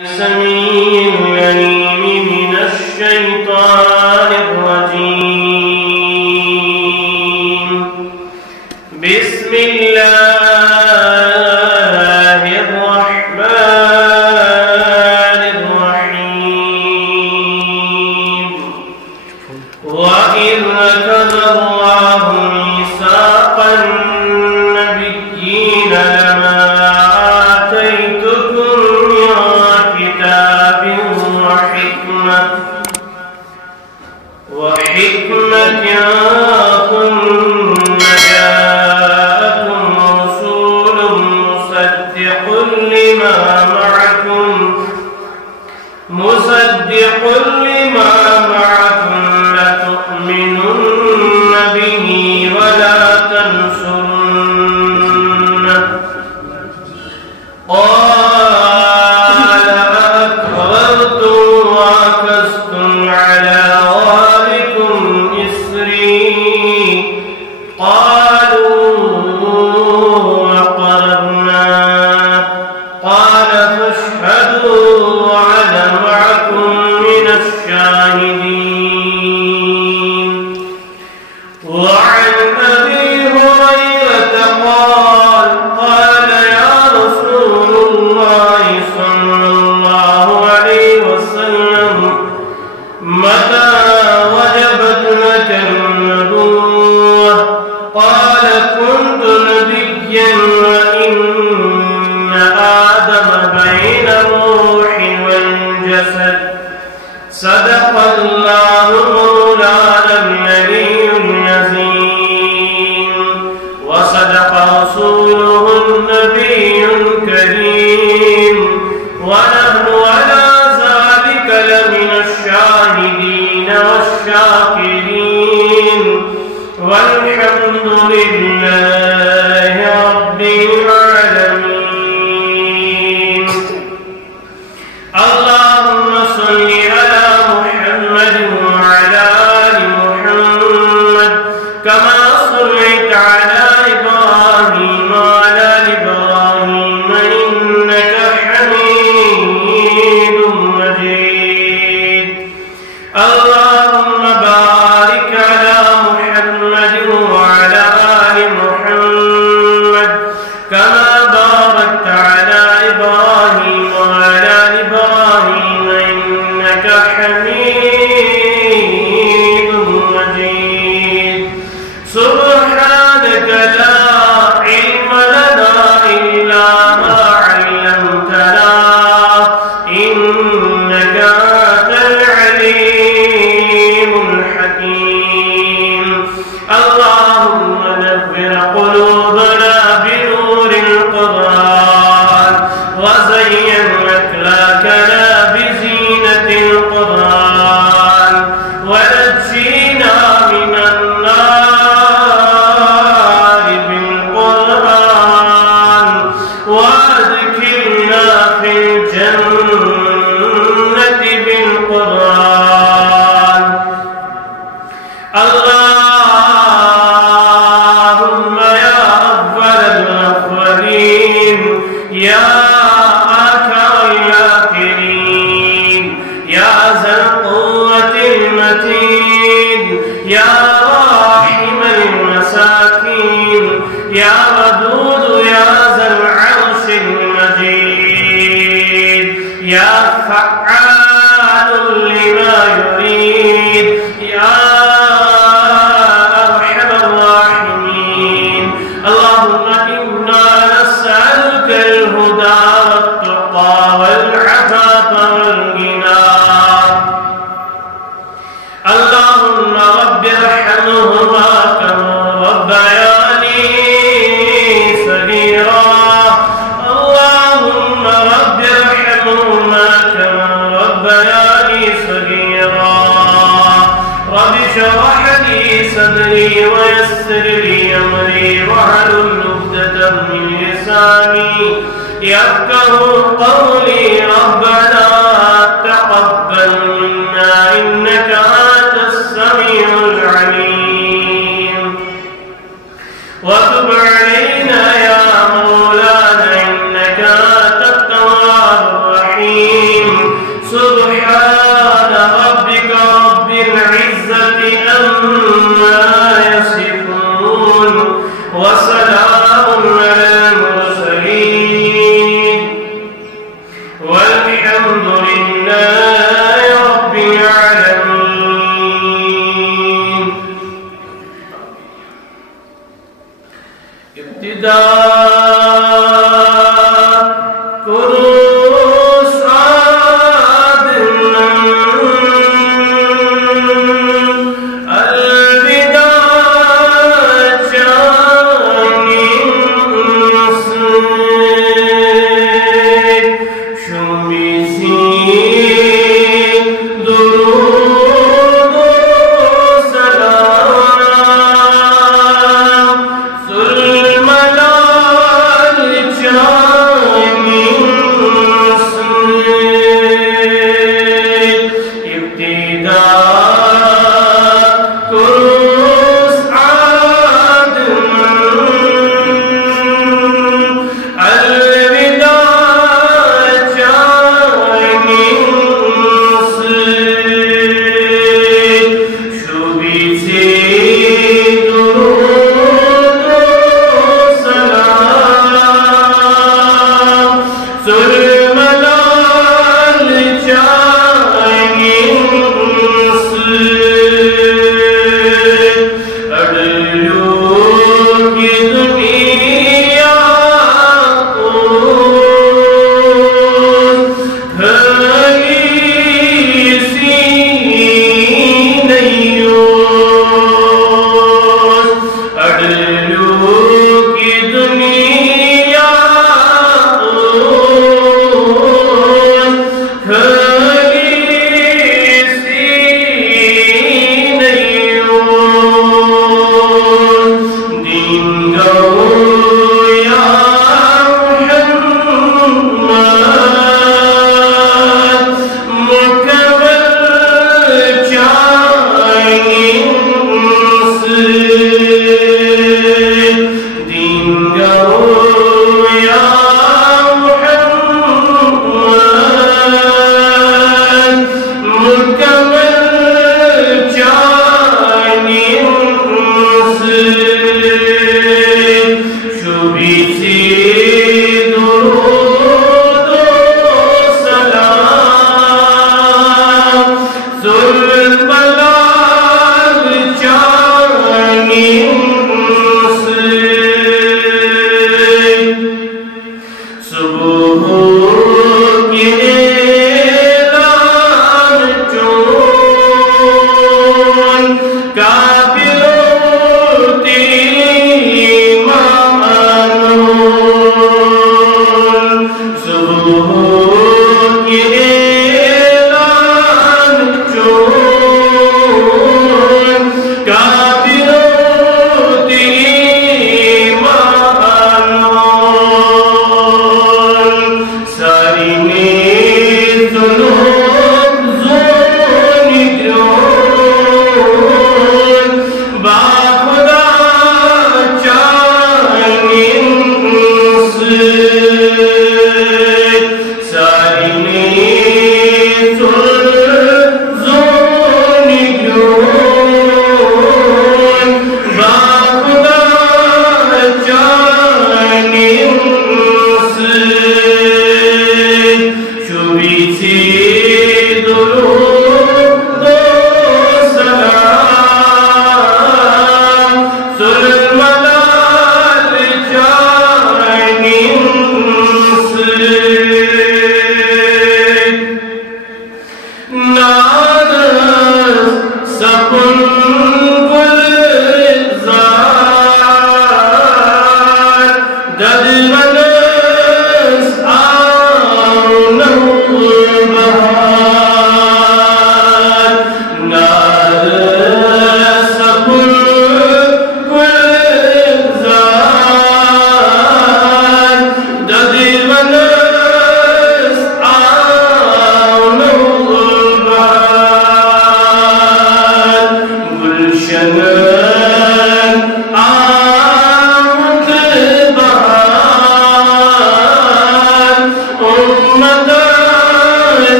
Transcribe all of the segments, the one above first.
السميع العليم من الشيطان الرجيم. بسم الله الرحمن الرحيم. وإذ أخذ الله ميثاق النبيين لما آتيتكم من كتاب وحكمة ثم جاءكم رسول مصدق لما معكم لتؤمنن به ولا تنصرنه. قال أقررتم وأخذتم على ذلكم إصري؟ قالوا أقررنا. قال فاشهدوا وأنا معكم من الشاهدين. وعن أبي هريرة قال يا رسول الله صلى الله عليه وسلم متى وجبت لك النبوة؟ قال كنت نبيا وإن آدم بين الروح والجسد. صدق الله مولانا العلي العظيم وصدق رسوله النبي الكريم ونحن على ذلك لمن الشاهدين والشاكرين والحمد لله رب العالمين. اللهم صل على محمد وعلى آل محمد كما صليت على إبراهيم وعلى آل إبراهيم إنك حميد مجيد. اللهم بارك على محمد وعلى آل محمد كما باركت على إبراهيم وعلى آل إبراهيم إنك حميد مجيد. سبحانك لا علم لنا إلا ما علمتنا إنك أنت العليم الحكيم. اللهم نور قلوبنا بنور القرآن وزين أخلاقنا بزينة القرآن ونجينا من النار بالقرآن وادخلنا في الجنة بالقرآن. اللهم يا أول الأولين يا آخر الآخرين يا ذا القوة المتين يا راحم المساكين يا ودود يا ذا العرش المجيد يا فعال لما يريد يا أرحم الراحمين. اللهم إنا نسألك الهدى والتقى والعفاف والغنى. اللهم رب ارحمهما كما ربياني صغيرا. اللهم رب ارحمهما كما ربياني صغيرا. رب اشرح لي صدري ويسر لي أمري واحلل عقدة من لساني يفقهوا قولي. ربنا تقبل منا إنك أنت السميع العليم وتب علينا يا مولانا إنك أنت التواب الرحيم. والحمد لله رب العالمين. ابتداء كروس عادنا الوداع جاني نصيب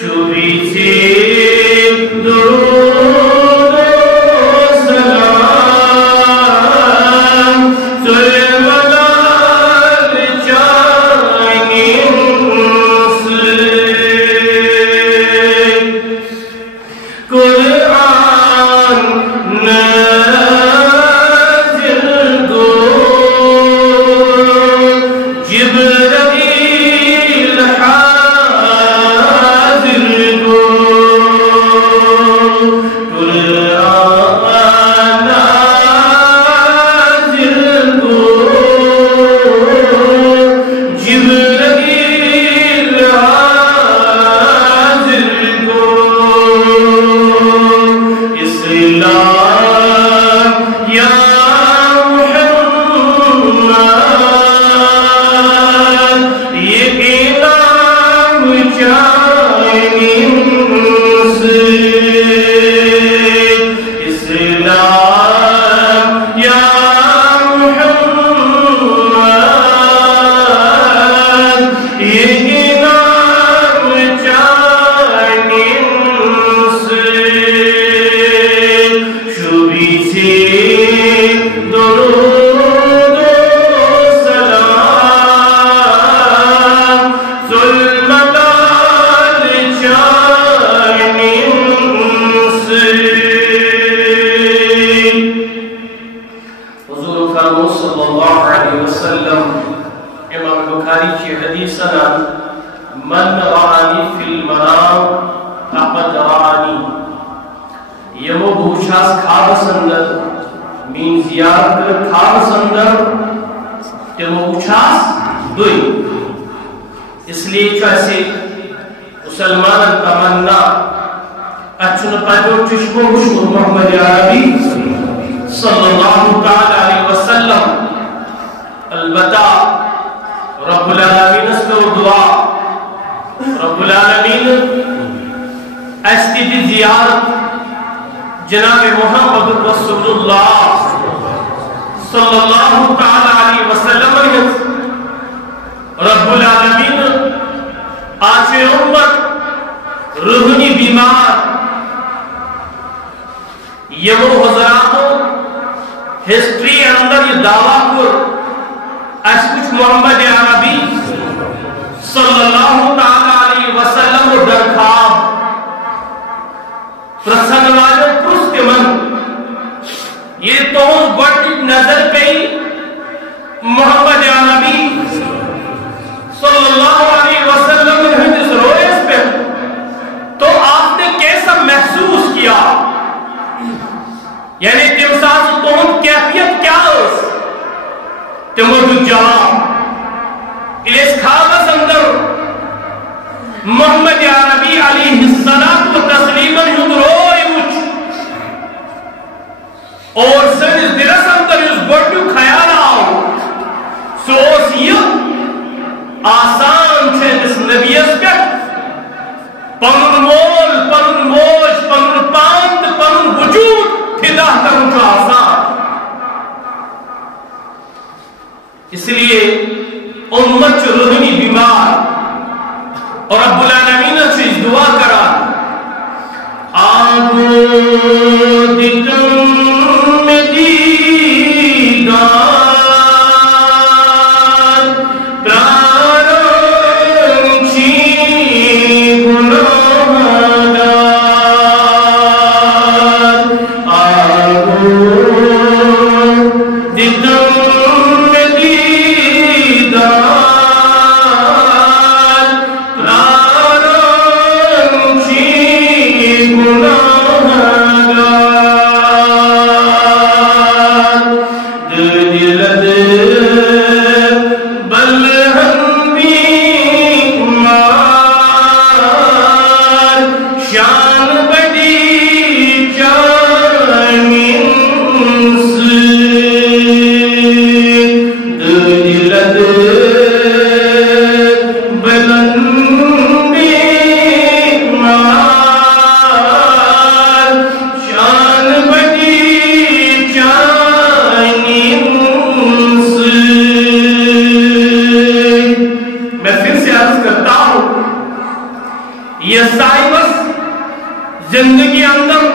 شمسي درود وسلام ظلم وسلم امام بخاری کی حدیث من رآنی فی المنام فقد رآنی یمو بوچھاس خوابس اندر مین زیارت کر خوابس اندر تمو بوچھاس دوئی اس لیے چاہیے مسلمان تمنا اچھن پاجو چشکو مشکو محمد عربی صلی اللہ تعالی علیہ وسلم البتہ رب العالمین اس کو دعا رب العالمین ایسی دی زیارت جناب محمد رسول اللہ صلی اللہ تعالی علیہ وسلم رب العالمین آچے امت روحانی بیمار یمو حضراتو ہسٹری اندر یہ دعویٰ کر اس کچھ محمد عربی صلی اللہ تعالی علیہ وسلم در خواب پرسن والے پرست من یہ تو بڑی نظر پئی محمد عربی صلی اللہ علیہ وسلم ہندس رویس پہ تو آپ نے کیسا محسوس کیا یعنی تم ساتھ تم کیفیت کیا اس تمہر جواب اس خواب اندر محمد عربی علیہ السلام و تسلیماً ہند روئی اچھ اور سنس دلس اندر اس بڑیو خیال آؤ سوس یہ آسان چھے اس نبیس پہ پنن مول پنن موج پنن پاند پنن وجود فدا کرن کا آسان اس لیے امت روحانی بیمار اور رب العالمین سے دعا کرا آبود کم دیدار زندگی اندر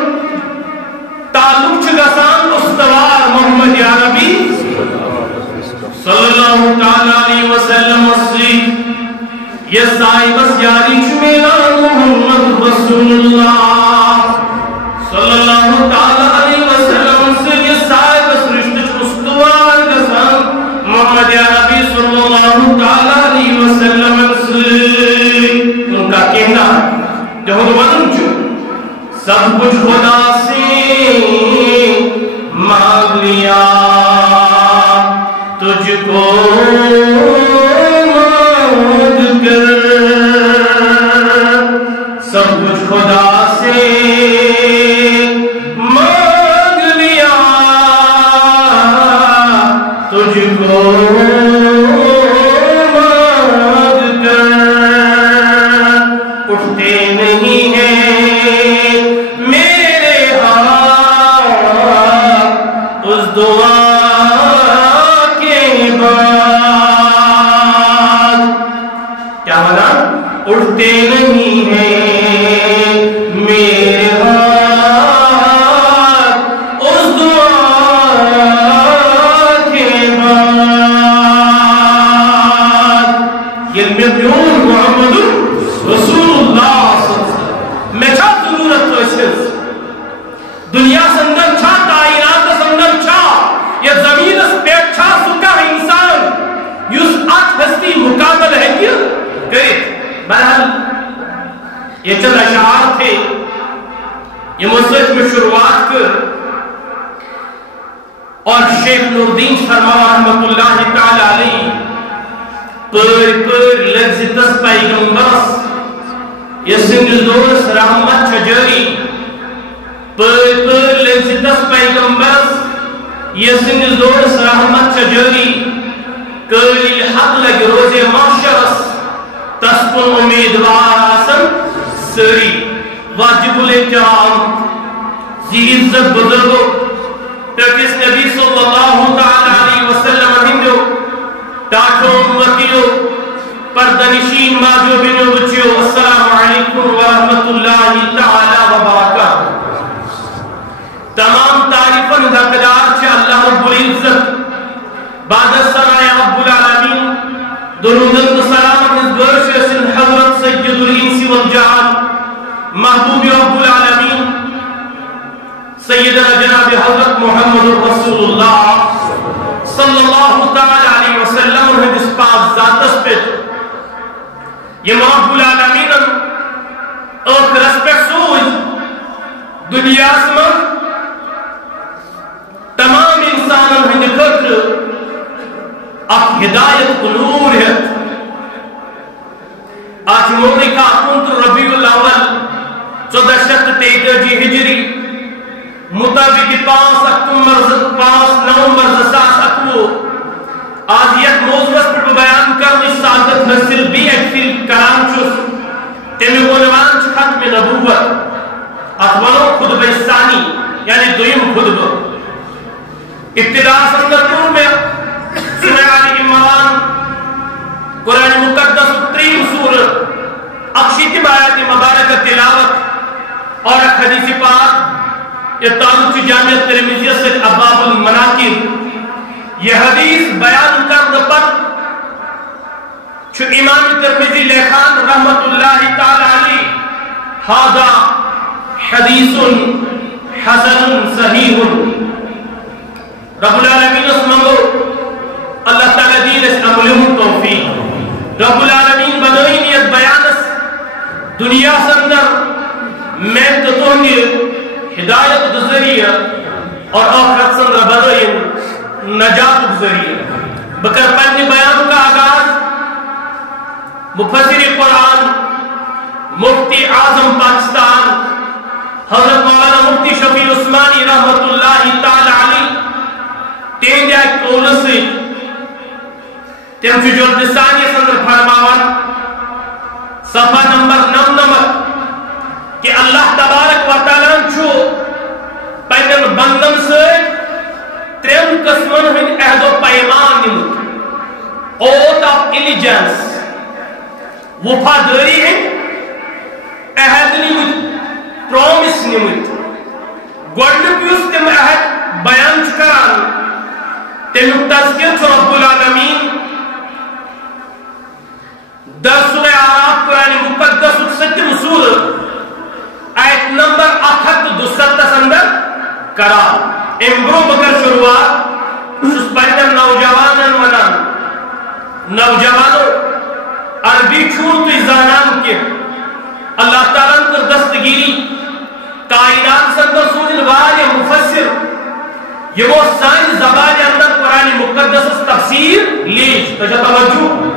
تعلق گسان استوار محمد عربی صلی اللہ تعالی علیہ وسلم یہ صاحبس یاری چمیلا محمد رسول اللہ صلی اللہ تعالی علیہ وسلم سے یہ صاحبس رشت استوار گسان محمد عربی صلی اللہ تعالی علیہ وسلم سے ان کا کہنا جو ونم جو سب کچھ خدا سے مانگ لیا تجھ کو مانگ کر سب کچھ خدا سے مانگ لیا تجھ کو مانگ کر اٹھتے نہیں ہیں اٹھتے نہیں ہیں میرے ہاتھ اس دعا کے بعد یہ نبیون محمد رسول اللہ صلی اللہ علیہ وسلم میں چھا ضرورت تو اس دنیا سندر چھا کائنات سندر چھا یہ زمین اس پیٹ چھا سکا انسان یہ چند اشعار تھے، یہ مسجد میں شروعات کر اور شیخ نوردین فرما رحمت اللہ تعالی علیہ پر لگزتس پیغمبرس یہ سندس دورس رحمت چھجری پر لگزتس پیغمبرس یہ سندس دورس رحمت چھجری قلیل حق لگ روز محشرس تسکن امیدوار آسن سری واجب الاحترام ذی عزت بزرگو تکس نبی صلی اللہ تعالی علیہ وسلم ہندو ٹاٹھو امتیو پردنشین ماجو بنو بچیو السلام علیکم ورحمت اللہ تعالی وبرکاتہ. تمام تعریفاً حقدار چھے اللہ رب العزت بعد السلام رب العالمین درودن سلام از برش سن حضرت سید الانس والجان محبوب رب العالمین سیدنا جناب حضرت محمد رسول اللہ صلی اللہ تعالی علیہ وسلم انہیں اس پاس ذات اسپت یہ رب العالمین ایک رسپیکٹ سوز دنیا اسمت تمام انسانوں ہندی خطر اک ہدایت قنور ہے. آج موقع کا کنت ربیع الاول 1433 ہجری مطابق 5 نومبر 2021 آج یک موضوع پر بیان کرنے سعادت حاصل بھی ایکفیل کرام چوس تیمی عنوان چھ ختم نبوت اتوانو خطبہ ثانی یعنی دویم خطبہ. ابتداء سندر میں سورہ آل عمران قرآن مقدس ترین سورت اکشیتم آیات مبارکہ تلاوت اور ایک حدیث پاک یہ تعلق جامعہ ترمذی سے ابواب المناقب یہ حدیث بیان کرنے پر چھو امام ترمذی لکھان رحمت اللہ تعالی علیہ ھذا حدیث حسن صحیح. رب العالمین اس منگو اللہ تعالی دین اس عملہم توفیق. رب العالمین بدوئی نیت بیانس دنیا سندر میں تطونی ہدایت ذریعہ اور آخرت سندر بدوئی نجات ذریعہ. بکر پنی بیان کا آغاز مفسر قرآن مفتی اعظم پاکستان حضرت مولانا مفتی شفیع عثمانی رحمت اللہ تعالی علیہ تین جائے قول سے تم سے جلدستانی سندر فرماوان صفحہ نمبر 99 کہ اللہ تبارک و تعالیٰ چھو پینن بندن سے ترین قسمن ہن عہد و پیمان نمت اوت آف ایلیجنس وفاداری ہے عہد نمت پرومس نمت گوڑنک یوز تم عہد بیان چکران تم تذکر چھو رب العالمین در سورہ آراف قرآن مقدس ستم سورت آیت نمبر 172 اندر کرا امبرو بکر شروعات اس پہلے نوجوانن ونان نوجوانوں عربی چھوڑ تو زانان کے اللہ تعالیٰ کر دستگیری کائنات سندر سوچن والی مفسر یہ وہ سائن زبان اندر قرآن مقدس تفسیر لیج تجھا توجہ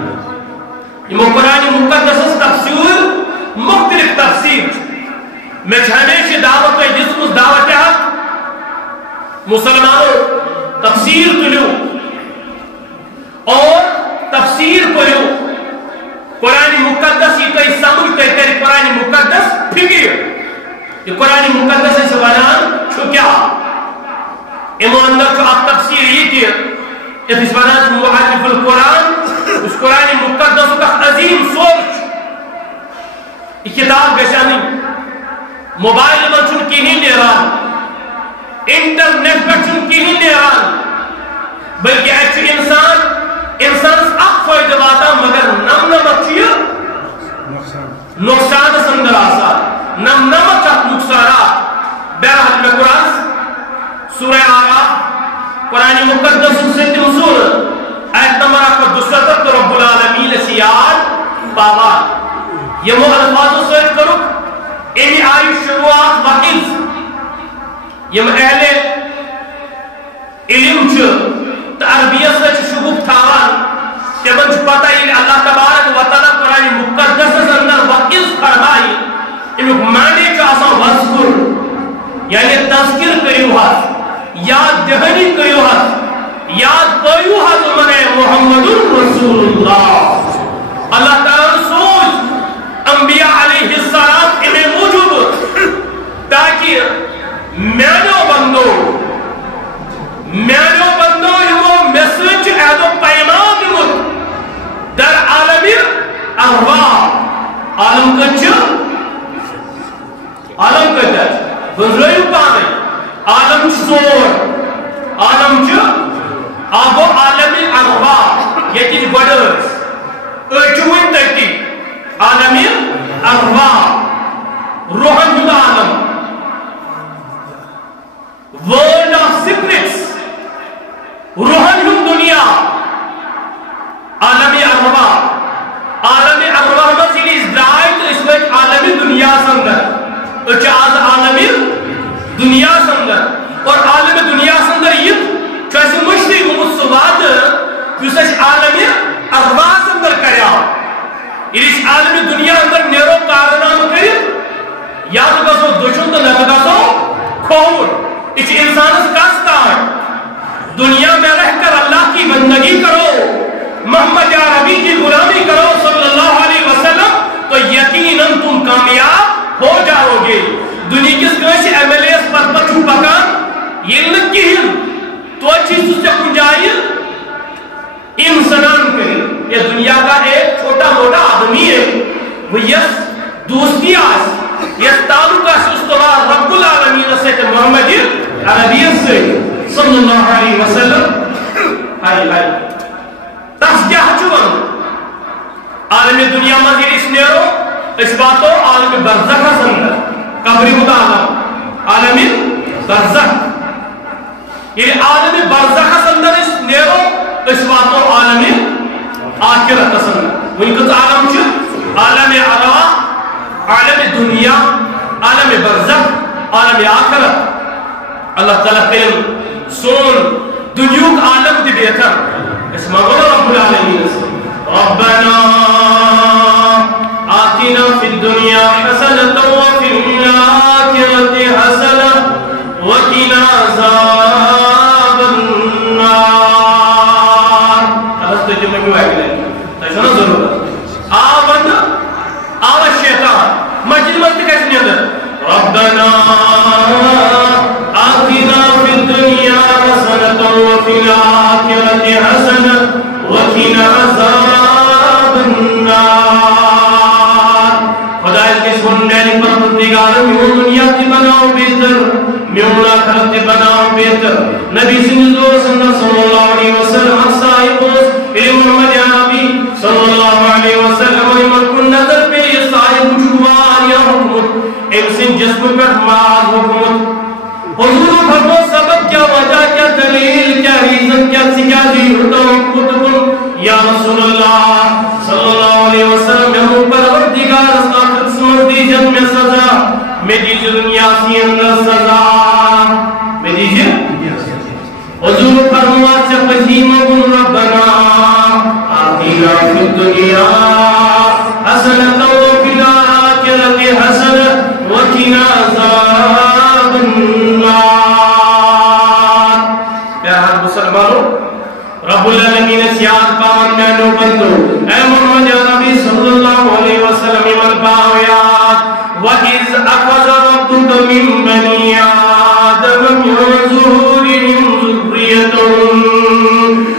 یہ قرآن مقدس تفسیر مختلف تفسیر میں ہمیشہ دعوت ہے جس کو دعوت ہے مسلمانوں تفسیر تلیو اور تفسیر پڑھو قرآن مقدس یہ کوئی سمجھتے تیری قرآن مقدس پھگی یہ قرآن مقدس سے ونان چھو کیا امو اندر چھو آپ تفسیر یہ کیا اس ونان محرف القرآن اس قرآن مقدس کا عظیم سوچ یہ کتاب گشانی موبائل میں چھن کی ہی نیران انٹرنیٹ پر چھن کی ہی نیران بلکہ ایچو انسان اک فائدہ باتا مگر نم نمت چیئے نقصان سندر آسان نم نمت چاک نقصانات بہرحال میں قرآن سورہ آراف قرآن مقدس سے تمسور آیت نمبر 172 رب العالمین سیاد بابا یہ وہ الفاظ سوچ کرو امی آئی شروعات وحیز یم اہل علم تربیت سے شگوف تھاوان تمن پتہ یہ اللہ تبارک و تعالی قرآن مقدس اندر وحیز فرمائی امیک معنی آسان وذکر یعنی تذکر کریو حد یاد دہنی کریو حد یاد پایو حد منے محمد رسول اللہ اللہ تعالی سوچ انبیاء علیہ السلام انہیں موجود تاکہ میانو بندو یمو میسج ایدو پیمان یمت در عالمی ارواح عالم کچھ بزرگ پانے عالم سور عالم آگو عالمی ارواح یکی گوڑرز اچھوین تکی عالمی ارواح روحن ہند عالم ورلڈ آف سیکرٹس روحن ہند دنیا عالمی ارواح مزید اس درائد اس وقت عالمی دنیا سندر اچھاز عالمی دنیا سندر اور عالمی دنیا سندر یہ کیسے مشتی گمت سواد کیسے عالمی ارواح سندر کریا اس عالمی دنیا اندر نیرو کارنام کری یاد گسو دشن تو نہ گسو کھوڑ اس انسان کاستا ہے دنیا میں رہ کر اللہ کی بندگی کرو محمد یا نبی کی غلامی کرو صلی اللہ علیہ وسلم تو یقیناً تم کامیاب ہو جاؤ گے دنیا کس کنسی ایم ایل ایس پر پچھو پکان یہ لکی ہم تو چیز سے کنجائی انسانان کری یہ دنیا کا ایک چھوٹا موٹا آدمی ہے وہ یس دوستی آس یس تعلق آس استوار رب العالمین سے محمد عربیت سے صلی اللہ علیہ وسلم آئی تس کیا چون عالم دنیا مزید اس نیرو اس باتو عالم برزخ سندر قبری مطالب عالم برزخ یہ عالم برزخ سندر اس نیرو اس باتو عالم آخرت سندر ونکت عالم چھ عالم ارواح عالم دنیا عالم برزخ عالم آخرت اللہ تعالیٰ قیل سون دنیوک عالم دی بہتر اس مغلو رب العالمین ربنا آتنا فی الدنیا حسنة وفی الآخرة حسنة وقنا عذاب النار خلاص تو جمعہ کیوں آئے گئے تیسانا ضرورت آو الشیطان مسجد مسجد کیسے نہیں اندر ربنا آتنا فی الدنیا حسنة وفی الآخرة حسنة وقنا عذاب النار خدا اس کے سننے پروردگار میوں دنیا کی بناؤ بہتر میوں آخرت کی بناؤ بہتر نبی صلی اللہ علیہ وسلم صاحب علم محمد نبی صلی اللہ علیہ وسلم علم کن نظر پہ یہ صاحب جوار یا حکمت انسان جسم پر معاذ حکمت حضور فرمو سبب کیا وجہ کیا دلیل کیا ریزن کیا سکازی حکم یا رسول اللہ صلی اللہ علیہ وسلم میں پروردگار آخرت سمردی جب میں سزا میں دیجئے دنیا سی اندر سزا میں دیجئے حضور فرموات سے قدیم کن ربنا آتینا فی الدنیا حسنة وفی الآخرة حسنة وقنا عذاب النار پیارے مسلمانوں رب العالمین سیاد پاون میں نو بندو اے محمد نبی صلی اللہ علیہ وسلم من باویات وَإِذْ أَخَذَ رَبُّكَ مِن بَنِي آدَمَ مِن ظُهُورِهِمْ ذُرِّيَّتَهُمْ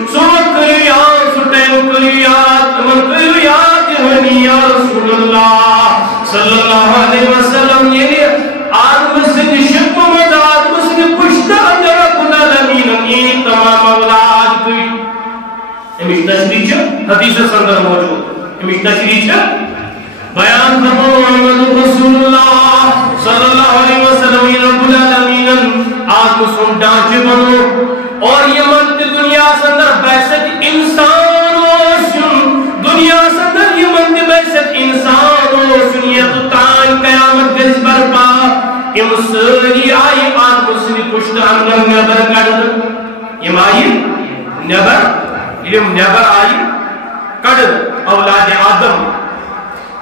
سُمَكْرِيَاتِ سُٹَيْمْكْرِيَاتِ مَنْكْرِيَاتِ هَنِي یا رسول اللہ صلی اللہ علیہ وسلم یہ آدم سے شک مد آدم سے پشتا در رب العالمین یہ تمام اولاد کوئی امیش تشریح حدیث سندر موجود امیش تشریح بیان فرمو محمد رسول اللہ صلی اللہ علیہ وسلم رب العالمین آدم سن ڈانچے بنو اور یہ منت دنیا سندر بیست انسان واسن دنیا سندر یہ منت بیست انسان واسن یہ تو تان قیامت گزبا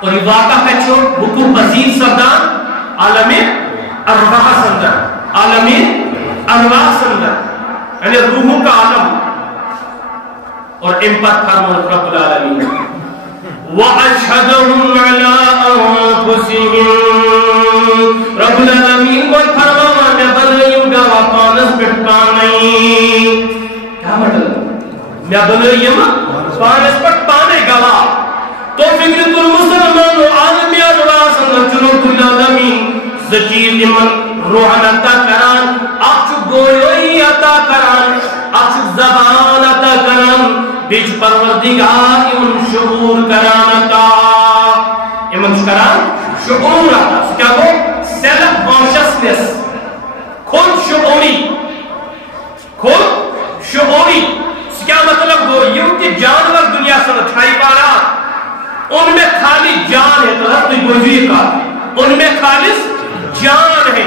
اور یہ واقعہ کا وقوع پذیر سپدان عالم ارواح سندر، عالم ارواح سندر یعنی روحوں کا عالم. اور ان پر فرمان رب العالمین وَأَشْهَدُهُمْ عَلَىٰ أَنفُسِهِمْ، رب العالمین کو فرمانا میں بنائیم گا پانس پٹ پانے. کیا مطلب؟ میں بنائیم پانس پٹ پانے گا. تو فکرت المسلمان و عالمی ارواح سندر جنوب العالمین زچیر امن روحان عطا کران، اچھو گوئی عطا کران، اچھو زبان عطا کران، بیچ پروردگار امن شعور کران عطا. امن کران شعور عطا. کیا وہ سیلف کانشسنس، خود شعوری، خود شعوری. کیا مطلب وہ یہ کہ جانور دنیا سے اٹھائی پارا ان میں خالی جان ہے. تو ان میں خالص جان ہے.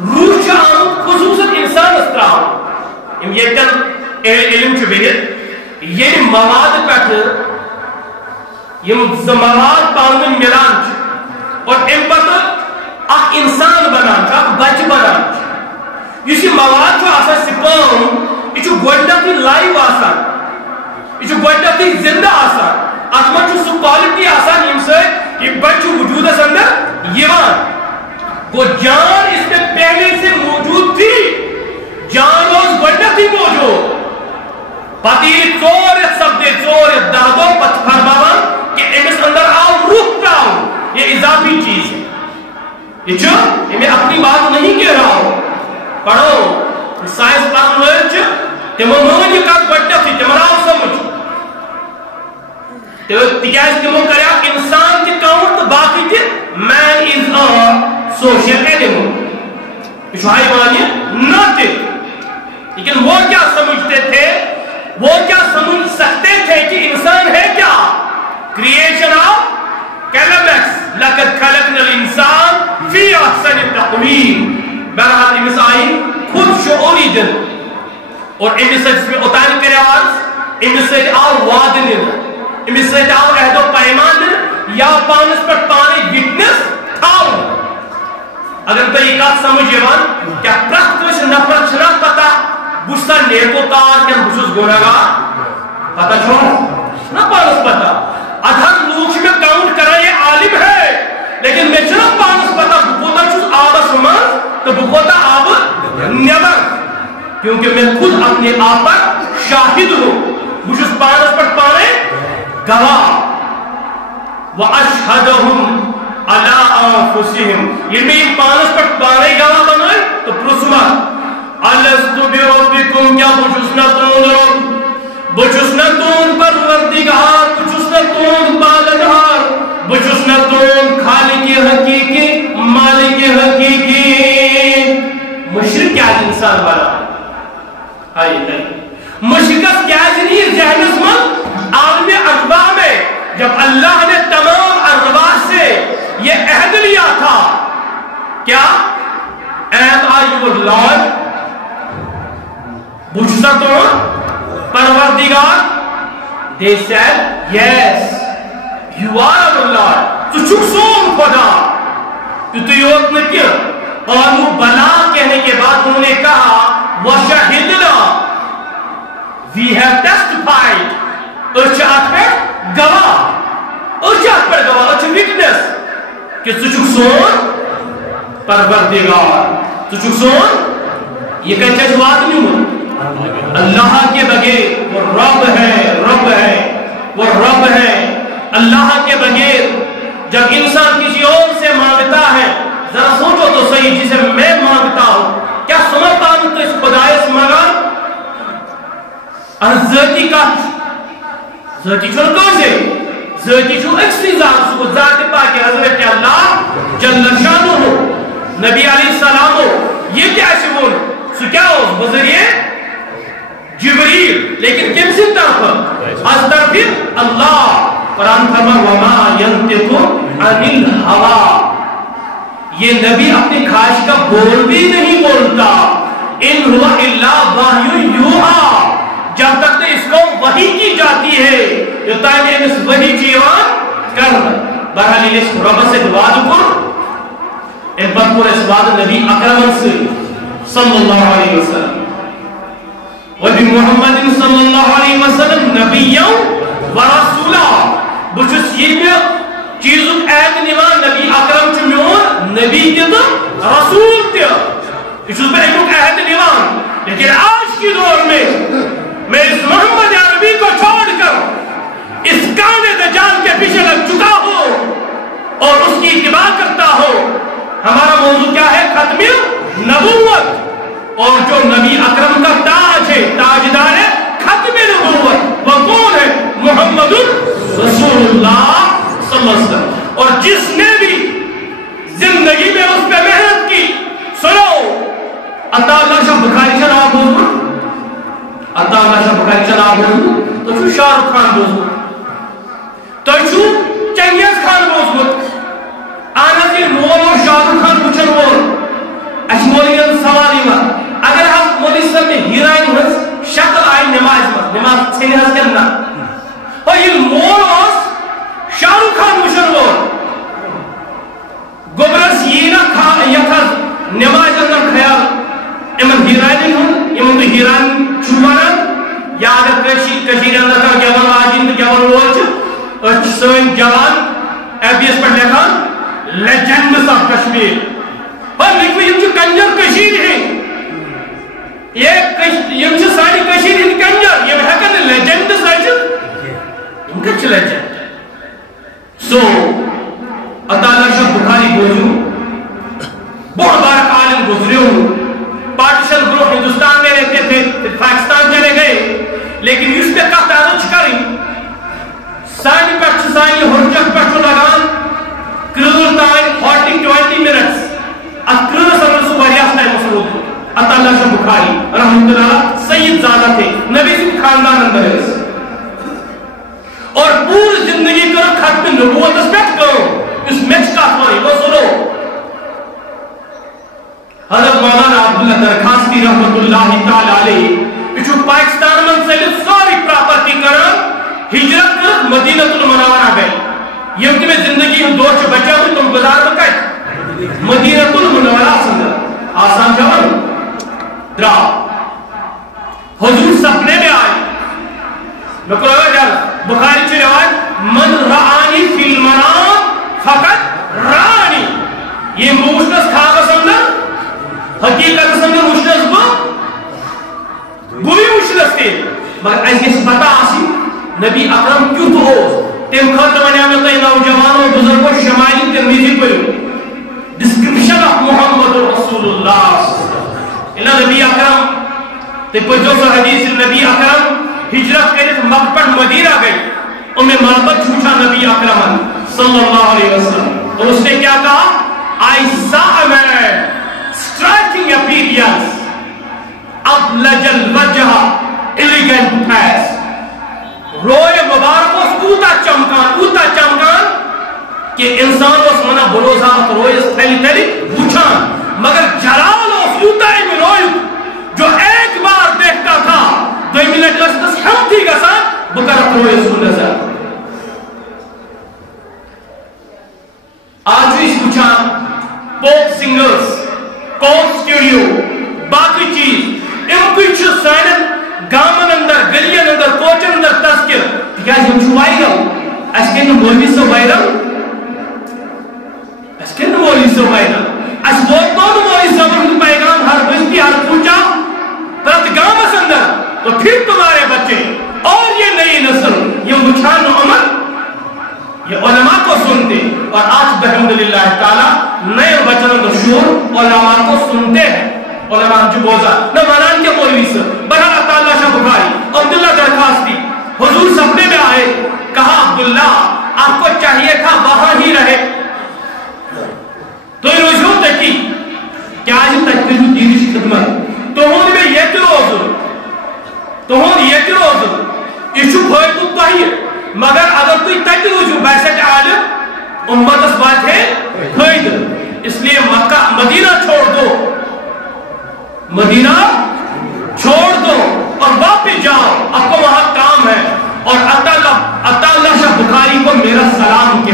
روح جان خصوصاً انسان استراؤ یہ تن علم چبہت یہ مواد پٹھ یہ مواد پاندن ملان اور ام پتہ اخ انسان بنان اخ بچ بنان. یہ مواد جو آسان سپام یہ گوڑنیتھی لائیو آسان، یہ گوڑنیتھی زندہ آسان. اتمن جو سو کوالٹی آسان یم سے یہ بچ وجود اندر یوان. وہ جان اس میں پہلے سے موجود تھی. جان روز گوڑنیتھی موجود. پتی چور سب دے چور دادو پت فرماوان کہ امس اندر آؤ روح پاؤ. یہ اضافی چیز ہے. یہ جو میں اپنی بات نہیں کہہ رہا ہوں. پڑھو سائنس پڑھن وچ تمو مون یہ کت گوڑنیتھی تمن آو سمجھ. تکیاز تمو کریا انسان تہ کاؤنٹ تو باقی تہ مین از ا سوشل اینیمل. یہ حیوان نہ تہ لیکن وہ کیا سمجھتے تھے، وہ کیا سمجھ سکتے تھے کہ انسان ہے کیا؟ کریشن آف کیلمکس لقد خلقنا الانسان فی احسن تقویم. بہرحال امس آئی خود شعوری دن اور امس میں اتار کرے آواز امس سے آو وعد دن، امس سے آو عہد و پیمان دن یا پانس پر پانے وٹنس تھاؤ. اگر طریقہ سمجھ یوان کیا پرخت نفر چھنا پتا بشتا نیکو تار کیا بشت گونگار پتا چھو نا پانس پتا. ادھر لوگ میں کاؤنٹ کرا یہ عالم ہے لیکن میں چھنا پانس پتا بکوتا چھوز آبا سمان تو بکوتا آبا نیور، کیونکہ میں خود اپنے آپ پر شاہد ہوں. بشت پانس پر پانے گواہ. وَأَشْهَدَهُمْ عَلَىٰ أَنفُسِهِمْ یہ میں پانس پر پانے گواہ بنائے تو پرسمہ أَلَسْتُ بِرَبِّكُمْ کیا بچسنا تون رب، بچسنا تون پروردگار، بچسنا تون پالنہار، بچسنا تون خالق حقیقی مالک حقیقی. مشرک کیا انسان بنا آئی نہیں. مشرکت کیا نہیں ذہن من عالم ارواح میں جب اللہ نے تمام ارواح سے یہ عہد لیا تھا کیا am I your Lord بجھتا تو پروردگار. they said yes you are our Lord. تو چک سون خدا تو یوت نے کیا قالو بلا کہنے کے بعد انہوں نے کہا وشہدنا we have testified ارچات پر گواہ، ارچات پر گواہ، ارچ وٹنس کہ تو چک سون پروردگار، تو چک سون یہ کہتے جواب نہیں ہو. اللہ کے بغیر وہ رب ہے، رب ہے، وہ رب ہے. اللہ کے بغیر جب انسان کسی اور سے مانگتا ہے ذرا سوچو تو صحیح جسے میں مانگتا ہوں کیا سمجھتا ہوں تو اس خدای سے مانگا ذاتی کا ذاتی چھوڑ کون سے ذاتی چھوڑ اکسی ذات سو ذات پاک حضرت اللہ جل شانہ ہو نبی علیہ السلام ہو. یہ کیا شمول سو کیا ہو بذریعے جبریل لیکن کم سے طرف از طرف اللہ. قرآن فرما وما ينطق عن الهوى یہ نبی اپنی خواہش کا بول بھی نہیں بولتا. ان هو الا وحی یوحی جب تک اس کو وحی کی جاتی ہے جو تاکہ اس وحی جیوان کر بہرحال اس رب سے وعدہ کر ایک بار پورے اس وعدہ نبی اکرم صلی اللہ علیہ وسلم وبمحمد صلی اللہ علیہ وسلم نبیًا ورسولا بچس یہ چیزک عہد نوان نبی اکرم چھ میون نبی تہ رسول تہ یہ چھس بہ امیک عہد نوان لیکن آج کے دور میں اس محمد عربی کو چھوڑ کر اس کانے دجال کے پیچھے لگ چکا ہو اور اس کی اتباع کرتا ہو. ہمارا موضوع کیا ہے؟ ختم نبوت. اور جو نبی اکرم کا تاج ہے، تاجدار ہے ختم نبوت، وہ کون ہے؟ محمد رسول اللہ صلی اللہ علیہ وسلم. اور جس نے بھی زندگی میں اس پہ محنت کی، سنو عطا اللہ شاہ بخاری کا نام بولو، عطا اللہ شاہ بخاری کا نام بولو تو چھو شاہ رخ خان بولو، تو چھو چنگیز خان بولو. آنا جی مول اور شاہ رخ خان پوچھن بول اچھ مولی سوال ایمان اگر ہم مولی صاحب میں ہیرائن ہز شکل آئی نماز چھنے ہز کرنا اور یہ مول اور شاہ رخ خان پوچھن بول گبرس یہ نہ یتھر نماز اندر خیال امن ہیرائن ہن امن تو ہیرائن چھوانا یا اگر کشیر اندر کا گیوان آجین تو گیوان وولچ اچھ سوین جوان ایبیس پر لکھا لیجنڈز آف کشمیر اور لکھو یہ جو کنجر کشیر ہیں یہ جو ساری کشیر ہیں کنجر یہ بہتر لیجنڈز لیجنڈ ان کا چھ لیجنڈ. سو عطا اللہ شاہ بخاری گوزو بہت بار عالم گزرے ہوں، پارٹیشن گروہ ہندوستان میں رہتے تھے پھر پاکستان چلے گئے، لیکن اس پہ کا تعلق کریں سانی پر سانی ہرجک پر لگان کرل تائن 40-20 منٹس ات کرل سمر سواریاس ٹائم مسلوط عطا اللہ شاہ بخاری رحمت اللہ سید زادہ تھے، نبی سے خاندان اندر ہے اور پور زندگی کر ختم نبوت اس پیٹ کرو اس میچ کا ہماری وہ سنو. حضرت مولانا عبداللہ درخواستی رحمت اللہ تعالی علیہ اچھو پاکستان من سے ساری پراپرٹی کرن ہجرت کر مدینہ المنورہ گئے. یہ کہ میں زندگی ہم دور سے بچا ہوں تم گزار بکائے مدینہ المنورہ سندر آسان جوان درا حضور سپنے میں آئے نکل آگا جا بخاری چھ روایت من رعانی فی المنام فقط رعانی یہ موشنس کھاگا سندر حقیقت سندر موشنس گوی موشنس تھے مگر ایسے پتا آسی نبی اکرم کیوں تو ہو تم خاطر ونیا میں تئی نوجوانوں بزرگوں شمائل ترمذی پڑھو ڈسکرپشن آف محمد رسول اللہ نبی اکرم تے پجو سو حدیث نبی اکرم ہجرت کرے مکہ مدینہ گئے محبت چھوٹا نبی اکرم صلی اللہ علیہ وسلم اور اس نے کیا کہا I saw a man striking appearance ابلج الوجہ elegant face روئے مبارک اس اوتا چمکان کہ انسان اس منا بروزات روئے اس تھلی بچھان مگر جلال اس اوتا میں روئے جو ایک بار دیکھتا تھا 2 منٹ لسٹس ہم تھی گسا بکرت روئے اس کو نظر. آج اس بچھان پوپ سنگرز کوک سٹوڈیو باقی چیز ان کچھ سائنن گامن اندر گلین اندر کوچن اندر تذکر کیا ہم چھو وائرل اس کے مولوی سو وائرل اس کے مولوی سو وائرل اس ووٹوں مولوی سو پیغام ہر بجتی ہر پوچھا پرت گام اس اندر تو پھر تمہارے بچے اور یہ نئی نسل یہ مچھان عمر یہ علماء کو سنتے اور آج بحمدللہ تعالی نئے بچنوں کا شور علماء کو سنتے ہیں. علماء جو بوزا نہ مانان کے مولوی سے بہر عطا اللہ شاہ بخاری عبداللہ درخواستی حضور سپنے میں آئے کہا عبداللہ آپ کو چاہیے تھا وہاں ہی رہے تو رجوع تکی کیا آج تکتیج دینی خدمت تو ہون میں یہ روز ایشو بھائی تو تاہیے مگر اگر کوئی تک رجوع بیسٹ عالم امت اس بات ہے خید اس لیے مکہ مدینہ چھوڑ دو اور واپس جاؤ آپ کو وہاں کام ہے. اور عطا اللہ شاہ بخاری کو میرا سلام کہہ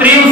3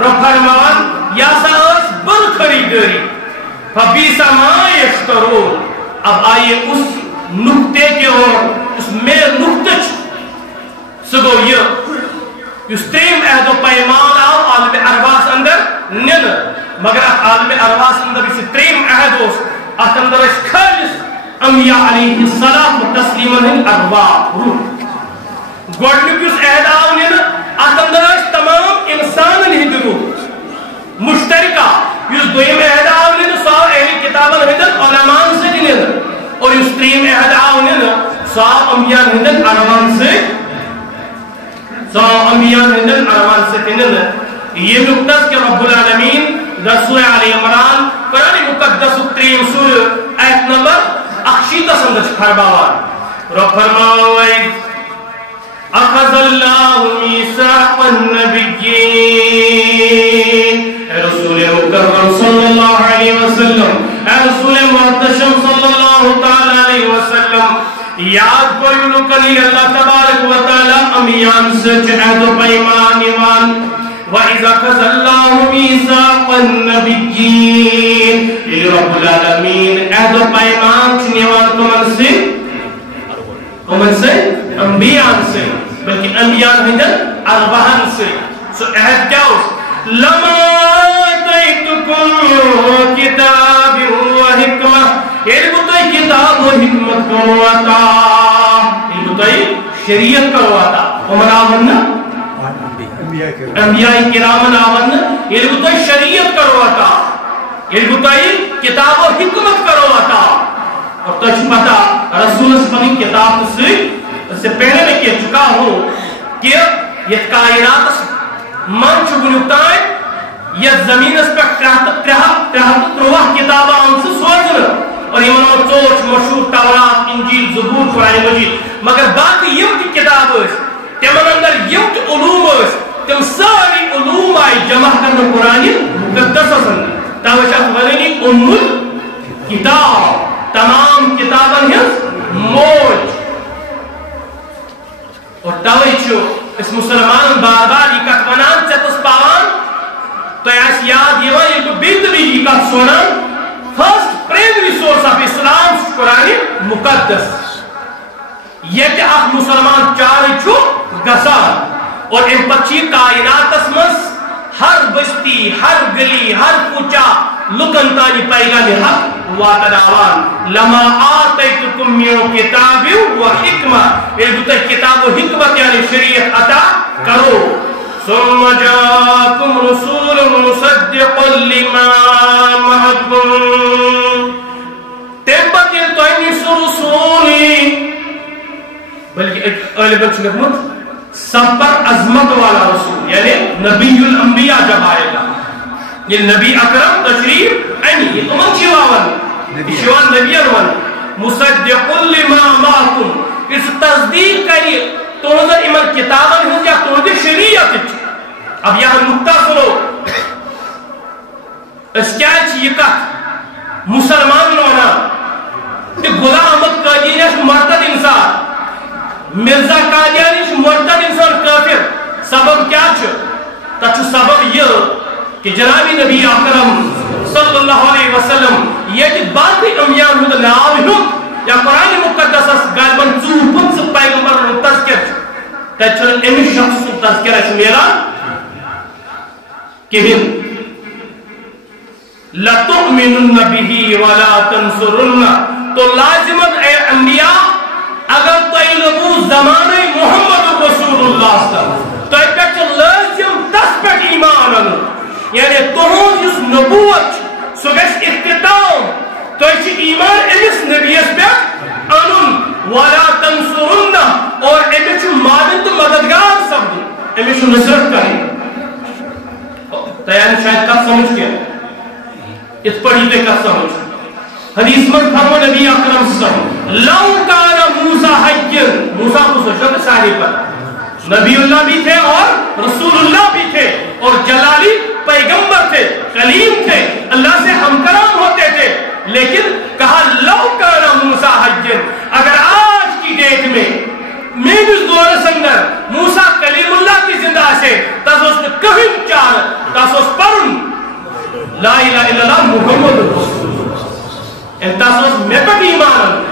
رب فرمان یا ساس بر خریداری فبیس ما یشترون. اب آئیے اس نقطے کے اور اس میں نقطہ سگو یہ اس تریم عہد و پیمان آو عالم ارواس اندر نن مگر عالم ارواس اندر اس تریم عہد اس اندر اس خالص انبیاء علیہ السلام تسلیمن ہن ارواح روح گوڑنک اس عہد آو نن اندر اس تمام انسان ہند روح مشترکہ اس دویم عہد آو نن سو اہل کتابن ہندن علمان سے نن اور اس تریم عہد آو نن سو انبیاء ہندن علمان سے انبیاء ہندن ارمان سے تنن. یہ نقطہ کہ رب العالمین رسول علی عمران قرآن مقدس تریم سور آیت نمبر 68 سندر فرماوان رب فرماوائے اخذ اللہ میثاق النبیین. اے رسول مکرم صلی اللہ علیہ وسلم اے رسول محتشم صلی اللہ تعالی علیہ وسلم یاد کوئی لکنی اللہ تبارک و تعالی امیان سچ عہد و پیمان ایمان وَإِذَا خَذَ اللَّهُ مِيثَاقَ النَّبِيِّينَ. یہ رب العالمین عہد و پیمان چنیوان کمن سے انبیاء سے بلکہ انبیاء ہندن ارواحن سے. سو عہد کیا اس لَمَا آتَيْتُكُمْ کِتَابٍ وَحِکْمَةٍ. یہ بتائی کتاب و حکمت کرواتا یہ بتائی شریعت کرواتا ومن آمنا انبیاء کرامن آمنا یہ بتائی شریعت کرواتا یہ بتائی کتاب و حکمت کرواتا. اور تجھ پتا رسول اسمانی کتاب سے پہلے میں کہہ چکا ہوں کہ یہ کائنات منچ بنیتائیں یہ زمین اس پر ترہ کتاب آن سے سوچنا اور امام چوچ مشہور تورات انجیل زبور قرآن مجید مگر باقی یم کی کتاب اس تمن اندر یم کی علوم اس تم ساری علوم آئی جمع کرنا قرآن مقدس اندر توجہ ونی ام کتاب تمام کتابن ہز موج. اور توجہ اس مسلمان بار بار یہ کت ونان چتس پاوان تو ایس یاد یہ وہی تو بیتلی یہ کت سونان فرسٹ پرائمری سورس آف اسلام قرآن مقدس. یہ کہ اخ مسلمان چار چھو گسان اور ان پچی کائنات اسمس ہر بستی ہر گلی ہر کوچا لکن تانی پیغام حق واتد آوان لما آتیتکم من کتاب و حکمہ. یہ بتا کتاب و حکمت یعنی شریعت عطا کرو. ثم جاءكم رسول مصدق لما معكم. تبت يلتوين رسولي بلکہ اہل بچ لکھمت سبر عظمت والا رسول یعنی نبی الانبیاء جب آئے گا یہ نبی اکرم تشریف اینی یہ تمام شیوان شیوان نبی ارون مصدق لما معكم. اس تصدیق کری تو نظر ایمان کتابن ہوں یا تو نظر شریعت. اب یہاں نکتہ سنو اس کیا چیئے کا مسلمان لونا کہ غلام احمد قادیانی مرتد انسان مرزا قادیانی مرتد انسان کافر. سبب کیا چھو تچو سبب یہ کہ جناب نبی اکرم صلی اللہ علیہ وسلم یہ کہ باقی انبیاء ہوں ناو ہوں یا قرآن مقدس اس غالباً چوپن سے پیغمبر تذکر تچو امی شخص تذکر ہے میرا کہ لَتُؤْمِنُنَّ بِهِ وَلَا تَنْصُرُنَّ. تو لازمت اے انبیاء اگر تو لبو زمانے محمد رسول اللہ صلی اللہ علیہ وسلم تو ایک لازم تس پر ایمان انو یعنی تہون اس نبوت سگش اختتام تو ایک ایمان امس نبیس پر انن وَلَا تَنْصُرُنَّ اور امس مادت مددگار سب امس نصرت کریں. تیار شاید کب سمجھ گیا اس پڑھی تے کب سمجھ حدیث میں فرمو نبی اکرم صلی اللہ علیہ وسلم لو کان موسیٰ حجر موسیٰ کو سجد ساہی پر نبی اللہ بھی تھے اور رسول اللہ بھی تھے اور جلالی پیغمبر تھے کلیم تھے اللہ سے ہم کلام ہوتے تھے لیکن کہا لو کان موسیٰ حجر اگر آج کی ڈیٹ میں میس دورس اندر موسیٰ کلیم اللہ کی زندہ سے تس کہیں چار تس پڑھن لا الہ الا اللہ محمد رسول اللہ تس مے پہ ایمان.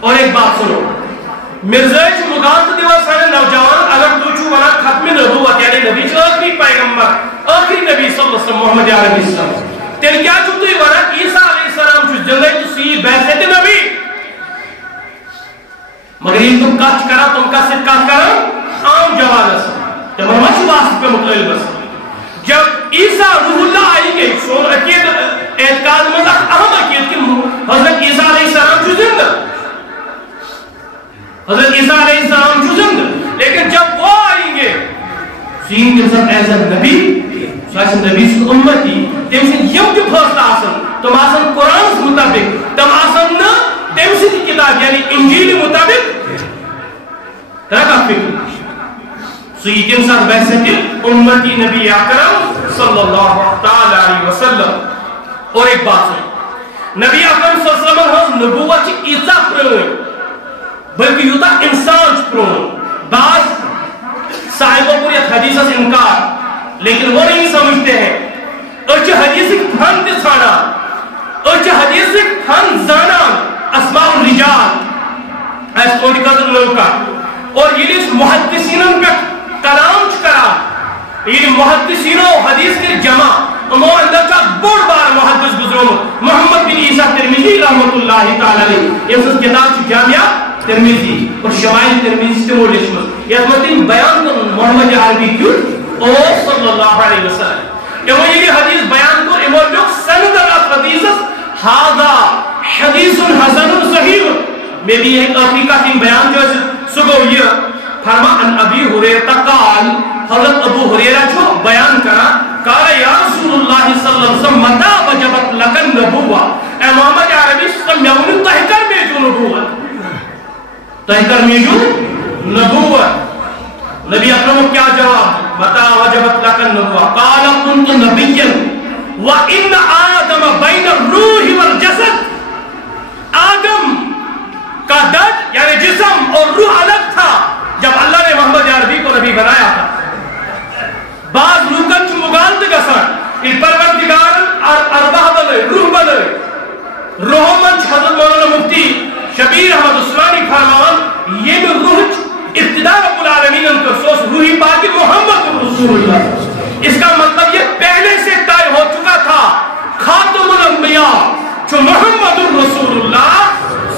اور ایک بات سنو مرزائی مغالط دیوا سارے نوجوان اگر تو چھو ونا ختم نبوت یعنی نبی آخری پیغمبر آخری نبی صلی اللہ علیہ وسلم محمد علیہ السلام تیل کیا چھو تو ونا عیسیٰ علیہ السلام چھو زندہ تو سی بیسیت نبی مگر یہ تم کچھ کرا تم کا صرف کچھ کرا عام جوان ہے جب ہمیں چھو باسط پہ مطلب بس جب عیسیٰ روح اللہ آئی گئی سون عقید اعتقاد میں اہم عقید کہ حضرت عیسیٰ علیہ السلام چھو زندہ حضرت عیسیٰ علیہ السلام چھو زندہ لیکن جب وہ آئیں گے سین کے ساتھ ایسا نبی سوائے نبی سے امتی تم سے یوں کی فاصلہ آسن تم آسن قرآن سے مطابق تم آسن نا تم سے کتاب یعنی انجیل مطابق رکھا فکر سوئی کے ساتھ ویسے کہ امتی نبی اکرم صلی اللہ علیہ وسلم. اور ایک بات سنیں نبی اکرم صلی اللہ علیہ وسلم نبوت کی ایزا پرون بلکہ یوتا انسان پرون بعض صاحبوں کو یہ حدیث سے انکار لیکن وہ نہیں سمجھتے ہیں اچھ حدیث پھن تسانا اچھ حدیث پھن زانا اسماء الرجال ایس کوئی قدر لوکا اور یہ محدثینوں کا کلام چکرا یہ محدثینوں حدیث کے جمع امو اندر کا بڑ بار محدث بزرگ محمد بن عیسیٰ ترمذی رحمت اللہ تعالی علیہ یہ اس کتاب کی جامعہ ترمذی اور شمائل ترمذی سے وہ لکھمت یہ متن بیان کو محمد عربی کیوں او صلی اللہ علیہ وسلم یہ حدیث بیان کو امو لوگ سند الحدیث هذا حدیث حسن صحیح میں بھی ایک آخری کا بیان جو ہے سگو یہ فرما ان ابی ہریرہ قال حضرت ابو ہریرہ جو بیان کرا قال یا رسول اللہ صلی اللہ علیہ وسلم متى وجبت لك النبوة اے محمد عربی صلی اللہ علیہ وسلم تحکر میں جو نبوت تحکر میں جو نبوت نبی اکرم کیا جواب متى وجبت لك النبوة قال كنت نبيا وان آدم بین الروح والجسد آدم کا درد یعنی جسم اور روح الگ تھا جب اللہ نے محمد عربی کو نبی بنایا تھا بعض لوگن چو مغالط گسن اس پروردگار ارواح بنے روح بنے روح من حضرت مولانا مفتی شبیر احمد عثمانی فرمان یہ بھی روح ابتداء رب العالمین ان کو سوس روحی پاک محمد رسول اللہ اس کا مطلب یہ پہلے سے طے ہو چکا تھا خاتم الانبیاء جو محمد رسول اللہ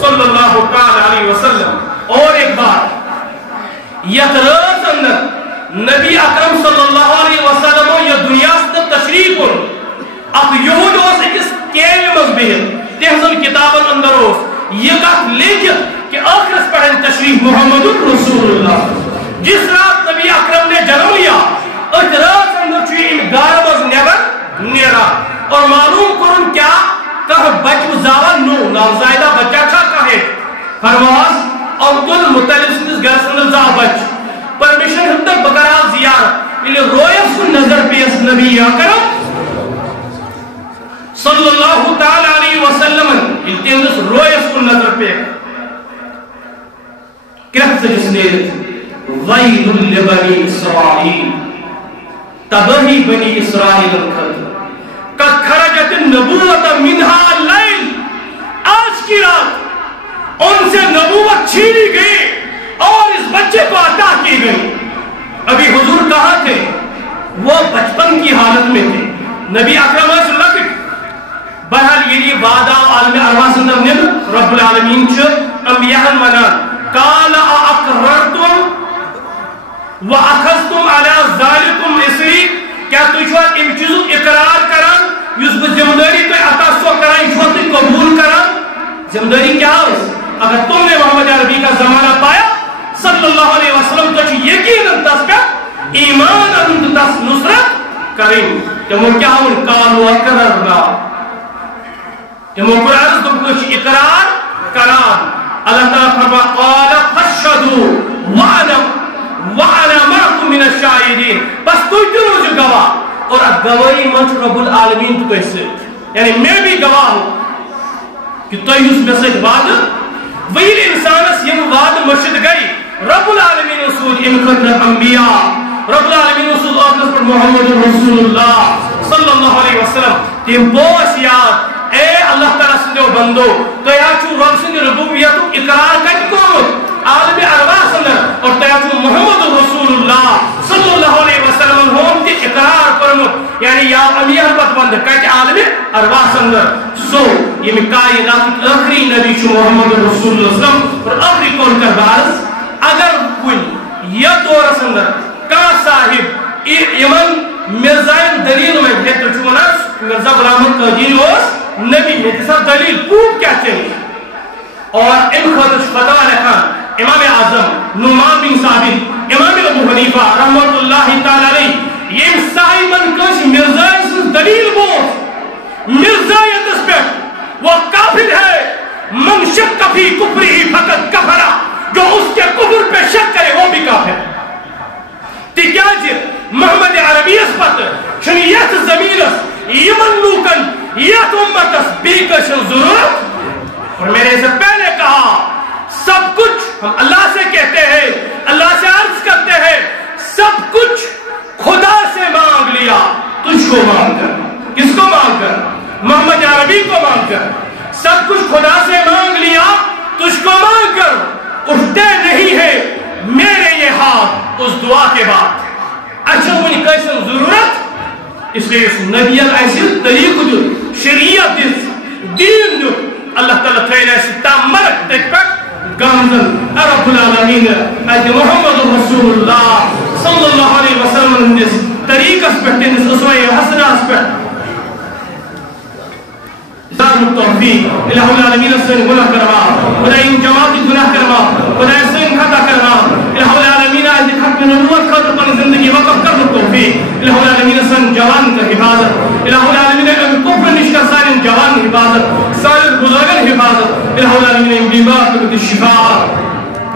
صلی اللہ علیہ وسلم. اور ایک بات یترز اندر نبی اکرم صلی اللہ علیہ وسلم یہ دنیا سے تشریف کن اب یہود اس کس کیل مذبہن تہذن کتابن اندر اس یہ کہت لیکن کہ آخرس پڑھن تشریف محمد رسول اللہ جس رات نبی اکرم نے جنم لیا اس رات اندر چوئی ان گاربز نیرا اور معلوم کرن کیا کہ بچ زاول نو نوزائدہ بچہ چھا کہے فرماز عبد المطلب سندس گھر سندس زا بچ پرمیشن ہم تک بقرار زیارت انہیں رویت سن نظر پیس نبی اکرم صلی اللہ تعالی علیہ وسلم التیندس رویت سن نظر پیس کرفت جس نے وَيْلٌ لِبَنِي إِسْرَائِيلِ تبہی بنی اسرائیل الخط قد خرجت النبوت منہا اللیل آج کی رات ان سے نبوت چھینی گئی اور اس بچے کو عطا کی گئی. ابھی حضور کہاں تھے وہ بچپن کی حالت میں تھے نبی اکرم صلی اللہ علیہ وسلم بہرحال یہ وعدہ عالم ارواح سندر نے رب العالمین چھو انبیاء منان قال اقررتم وَأَخَذْتُمْ عَلَىٰ ذَلِكُمْ اِسْرِي کیا تجھو ان چیزوں اقرار کرن یس ذمداری تو عطا سو کرن یشو تو قبول کرن ذمداری کیا ہے اگر تم نے محمد عربی کا زمانہ پایا صلی اللہ علیہ وسلم تو یقین انتس کا ایمان انتس نصرت کریں کہ وہ کیا ان قالوا اقررنا کہ وہ قرآن تو کچھ اقرار کران اللہ تعالیٰ فرما قال فاشهدوا وَعَنَا مَعْكُمْ مِنَ الشَّاهِدِينَ بس کوئی جو گواہ اور گواہی منچ رب العالمین تو کیسے یعنی میں بھی گواہ ہوں کہ تو اس میں سے وعد وہی انسان اس یہ وعد مرشد گئی رب العالمین رسول ان خطر انبیاء رب العالمین رسول آخر پر محمد رسول اللہ صلی اللہ علیہ وسلم تم بوس یاد اے اللہ تعالیٰ سندو بندو تو یا چھو رب سند ربوبیت اقرار کت کوت عالم ارواح سندر اور تو یا چھو محمد رسول اللہ صلی اللہ علیہ وسلم ہون تی اقرار کرمت یعنی یا امیر بت بند کت عالم ارواح سندر سو یہ میں کائنات آخری نبی چھو محمد رسول اللہ صلی اللہ علیہ وسلم اور آخری کون کر بارس اگر کوئی یا دور سندر کا صاحب ایمن مرزائن دلیل میں ہے تو چھونا مرزا غلام القادری اس نبی ہے جیسا دلیل پوپ کیا چاہیے اور ان خدش خدا رکھان امام اعظم نعمان بن ثابت امام ابو حنیفہ رحمت اللہ تعالی علیہ یہ صاحبن کش مرزائن سے دلیل بوت مرزائن اس پہ وہ کافر ہے من شک فی کفری فقط کفرہ جو اس کے کفر پہ شک کرے وہ بھی کافر ہے تکیاز محمد عربی اس پت شنیت زمینس یمن لوکن یت امتس بیکشن ضرورت اور میرے سے پہلے کہا سب کچھ ہم اللہ سے کہتے ہیں اللہ سے عرض کرتے ہیں سب کچھ خدا سے مانگ لیا تجھ کو مانگ کر کس کو مانگ کر محمد عربی کو مانگ کر سب کچھ خدا سے مانگ لیا تجھ کو مانگ کر اٹھتے نہیں ہے میرے یہ ہاتھ اس دعا کے بعد اچھا ونی کیسن ضرورت اس لیے اس نبی ایسی طریق جو شریعت دین جو اللہ تعالیٰ تھیل ایسی تامرک دیکھ پک گامزن رب العالمین ایت محمد رسول اللہ صلی اللہ علیہ وسلم جس طریق اس پر تنس اسوائی حسنہ اس پر دار التوفیق الہ العالمین سے گناہ کروا خدای جماعت گناہ کروا خدای سے خطا کروا الہ العالمین از ختم نبوت خاطر اپنی زندگی وقف کر توفیق الہ العالمین سے جوان کا حفاظت الہ العالمین کا کفر نشکر سارے جوان حفاظت سارے بزرگان حفاظت الہ العالمین بیمار کو شفا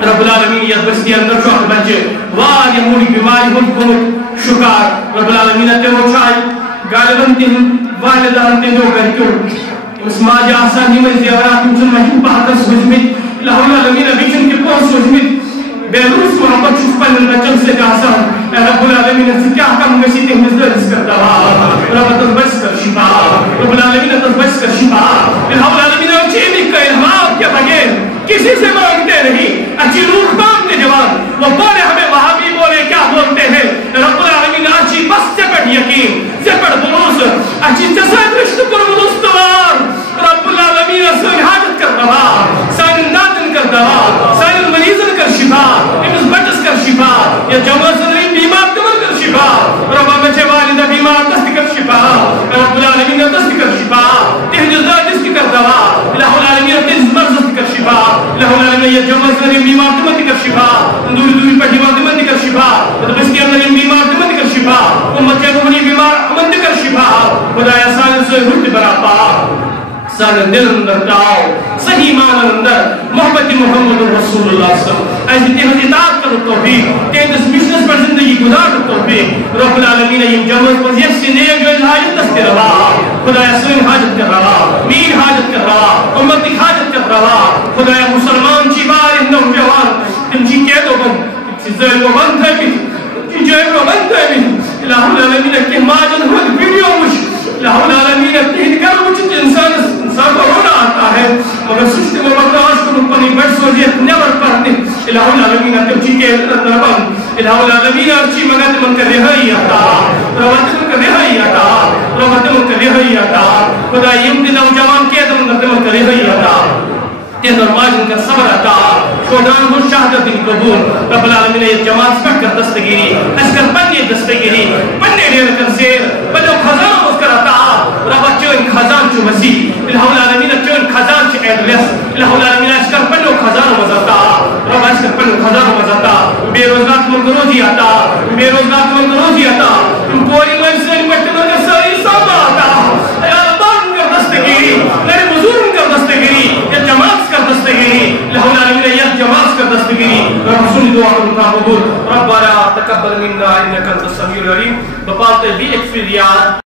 رب العالمین یہ بستی اندر جو بچے واہ یہ مولی بیماری ہم کو شکار رب العالمین تے روچائی غالباً تین والدان تے دو کر کیوں اس ماجی آسانی میں زیارات انسان مہین پاکر سوچمت الہ العالمین بیشن کے پہنچ سوچمت بیروس محبت شفا لنبچن سے کہاسا رب العالمین سے کیا حکم مسیح مزدر اس کرتا رب تذبس کر شفا رب العالمین تذبس کر شفا الہ العالمین اچھی بھی کہ احماب کے بغیر کسی سے مانگتے نہیں اچھی روح مانگتے جوان وہ بولے ہمیں وہاں بھی بولے کیا بولتے ہیں رب العالمین اچھی بس سے پڑھ یقین سے پڑھ بروس اچھی جسد رشت پر مدستوار رب العالمین سن حاجت کر دوا سن نادن کر دوا سن مریضن کر شفا امس بچس کر شفا یا جمع صدرین بیمار کمر کر شفا رب بچے والدہ بیمار دست کر شفا رب العالمین دست کر شفا تہجزہ دست کر دوا الہ العالمین تہجز مرض کر شفا الہ العالمین یا جمع صدرین بیمار کمر کر شفا دوری دوری پر جمع کمر کر شفا بستی اندرین بیمار کمر کر شفا امت کے دونی بیمار امت کر شفا خدای سال سے حرد براپا سال دل اندر داؤ صحیح معنی اندر محبت محمد رسول اللہ صلی اللہ علیہ وسلم ایسی تیہت اطاعت کر توفیق تیہت مشنس پر زندگی گزار توفیق رب العالمین یہ جمعت پر یفسی نیک جو حاجت دست روا خدای سن حاجت کر روا مین حاجت کر روا امت کی حاجت کر روا خدای مسلمان چی بار اندر جوان تم چی کہہ دو بند چی ظلم و بند ہے بھی چی جائم و بند ہے بھی الہ العالمین کے ماجن خود ویڈیو مش الہ العالمین تہت کر مجھت انسان کو رونا آتا ہے مگر سشت و برداشت کو مکنی بڑھ سوزیت نیور پڑھتے الہ العالمین تم چی کے ربان الہ العالمین ارچی مگت من کر رہی آتا روات من کر رہی آتا روات من کر رہی آتا خدا یمتی نوجوان کے دم من کر رہی آتا تین درماجن کا صبر عطا شہدان و شہدت ان قبول رب العالمین یہ جماعت پڑھ کر دستگیری اسکر پنی دستگیری پنی دیر کر زیر پنی خزان مسکر عطا رب چون خزان چو مسیح الہ العالمین چون خزان چو ایدریس الہ العالمین اسکر پنی خزان مزاتا رب اسکر پنی خزان مزاتا بے روزگات من روزی عطا بے روزگات من روزی عطا پوری منسل مجتمع کا ساری ساما عطا بان کر دستگیری میرے بزرگ کر دستگیری یہ جماعت کر دستگیری الہ العالمین یہ جماعت کر دستگیری رسول دعا کا قبول ربنا تقبل منا انك انت السميع العليم بپالتے بھی ایک فریاد